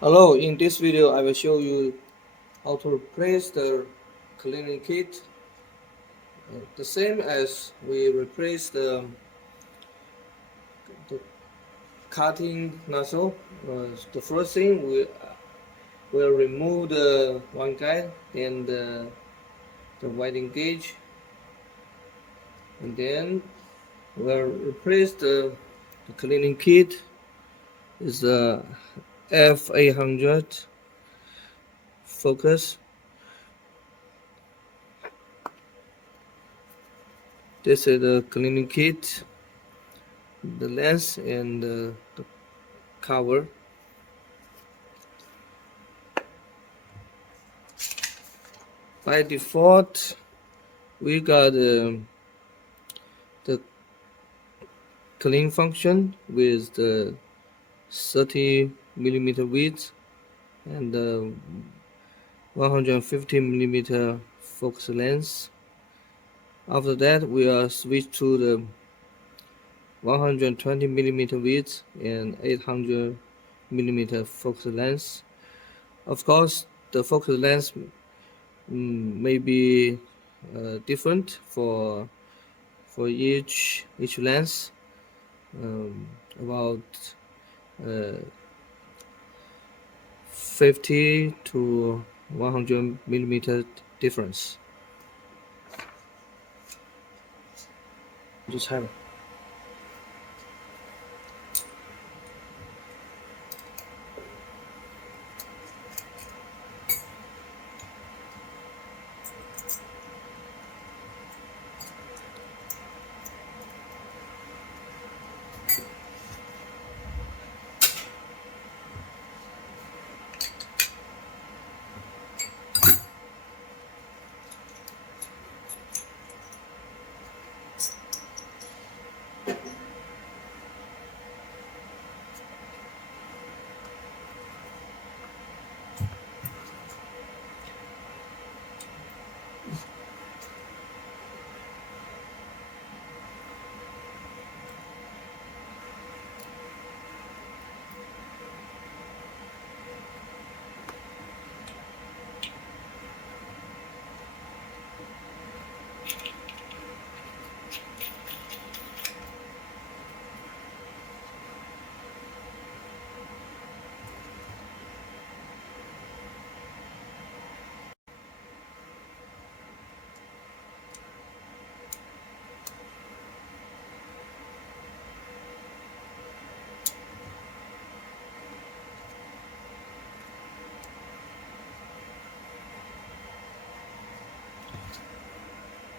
Hello, in this video I will show you how to replace the cleaning kit, the same as we replace the cutting nozzle. The first thing we will remove the one guide and the winding gauge, and then we'll replace the cleaning kit. Is the F800 focus. This is the cleaning kit, the lens and the cover. By default, we got the clean function with the 30 millimeter width and the 150 millimeter focus length. After that, we are switched to the 120 millimeter width and 800 millimeter focus length. Of course, the focus length may be different for each lens, about uh, 50 to 100 millimeter difference. 就拆了。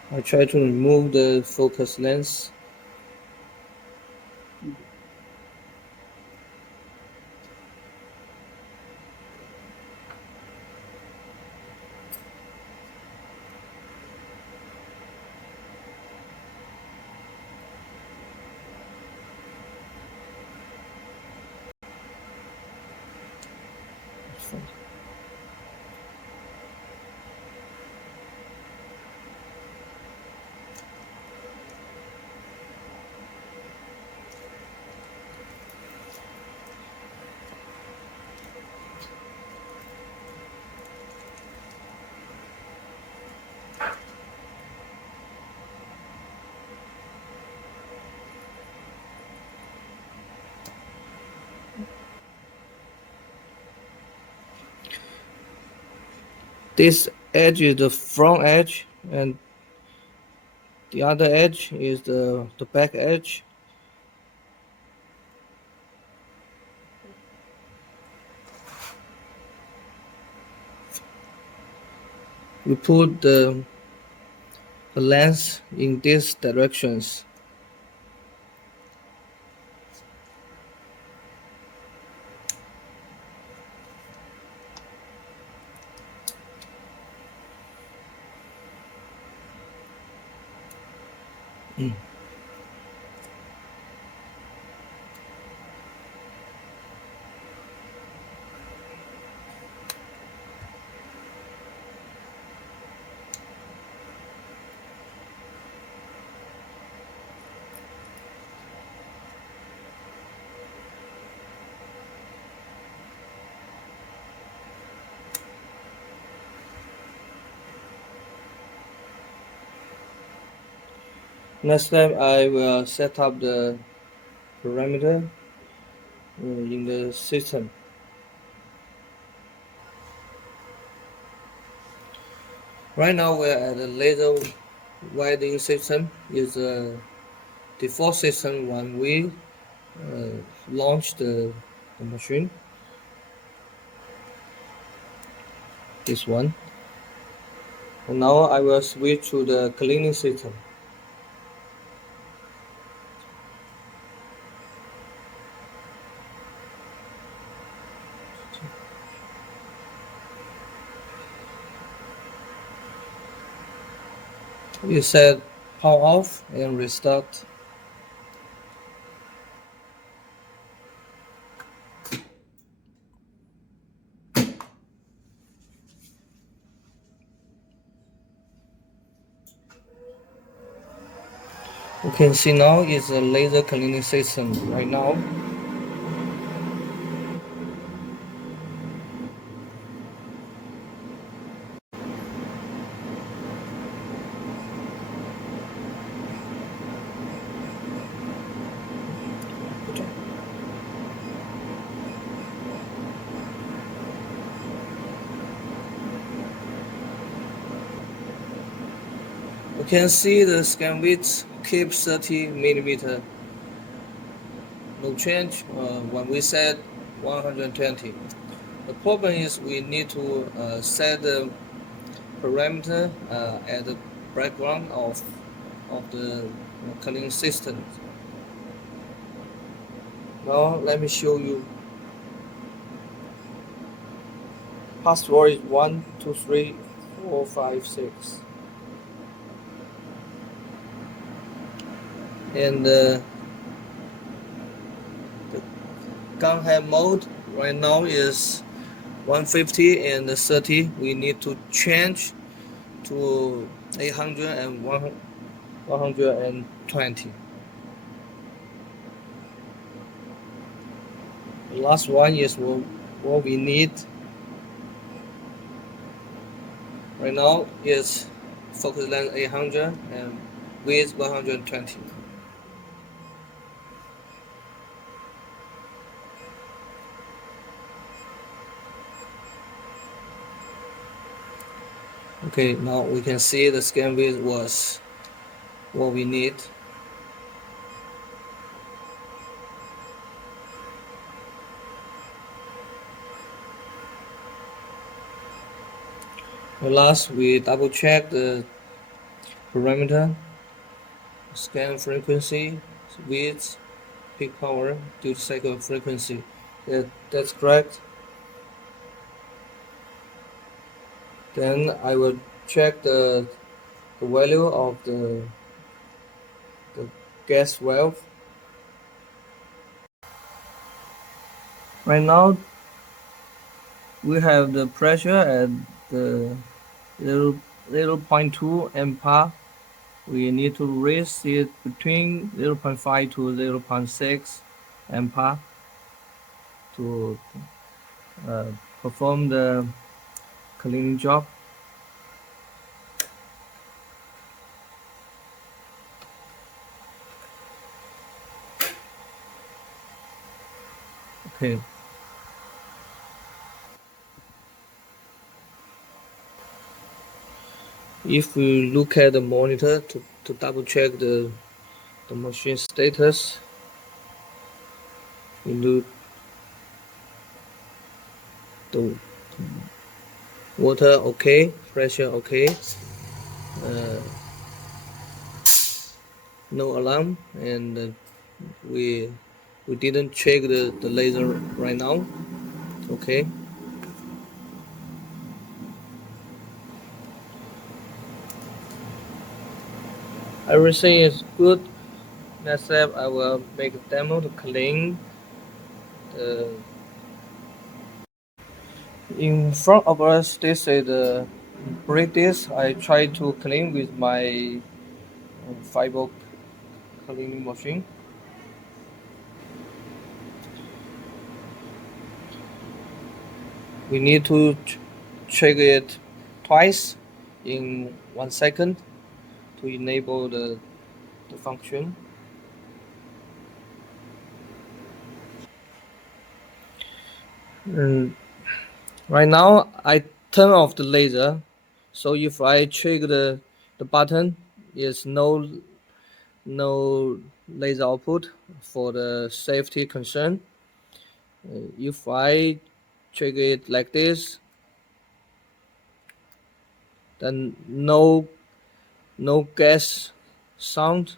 I try to remove the focus lens. This edge is the front edge, and the other edge is the back edge. We put the lens in these directions. Next step, I will set up the parameter in the system. Right now we're at the laser welding system. Is a default system when we launch the machine. This one. And now I will switch to the cleaning system. We set power off and restart. You can see now is a laser cleaning system right now. You can see the scan width keeps 30 millimeter. No change when we set 120. The problem is we need to set the parameter at the background of the cleaning system. Now let me show you. Password is 1 2 3 4 5 6. And the gun head mode right now is 150 and 30. We need to change to 800 and 120. The last one is what we need right now is focus length 800 and width 120. Okay, now we can see the scan width was what we need. And last, we double check the parameter, scan frequency, width, peak power, duty cycle frequency. That's correct. Then I will check the value of the gas valve. Right now we have the pressure at the 0.2 MPa. We need to raise it between 0.5 to 0.6 MPa to perform the cleaning job. Okay. If we look at the monitor to double check the machine status, we do the water okay, pressure okay, no alarm, and we didn't check the laser right now. Okay. Everything is good. Next step, I will make a demo to clean the. In front of us, this is the brake disc. I try to clean with my fiber cleaning machine. We need to check it twice in 1 second to enable the the function. And right now I turn off the laser, so if I trigger the button, there's no laser output for the safety concern. If I trigger it like this, then no gas sound,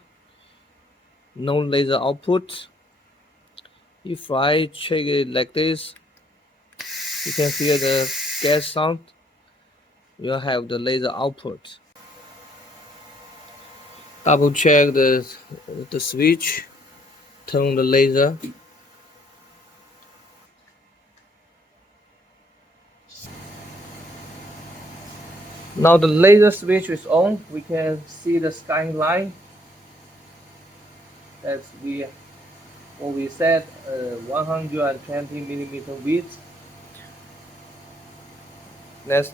no laser output. If I trigger it like this, you can hear the gas sound. You have the laser output. Double check the switch, turn the laser. Now the laser switch is on. We can see the skyline. That's what we said, 120 millimeter width. Next,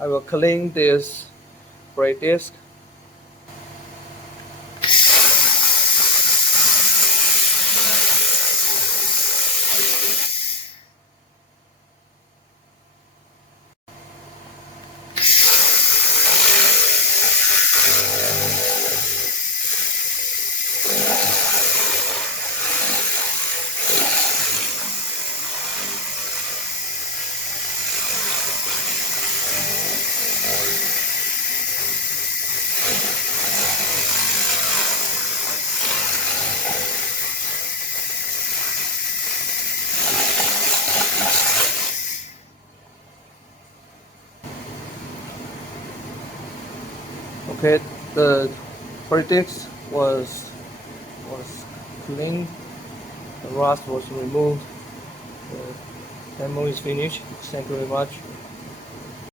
I will clean this brake disc. Okay, the brake disc was cleaned, the rust was removed, the demo is finished. Thank you very much.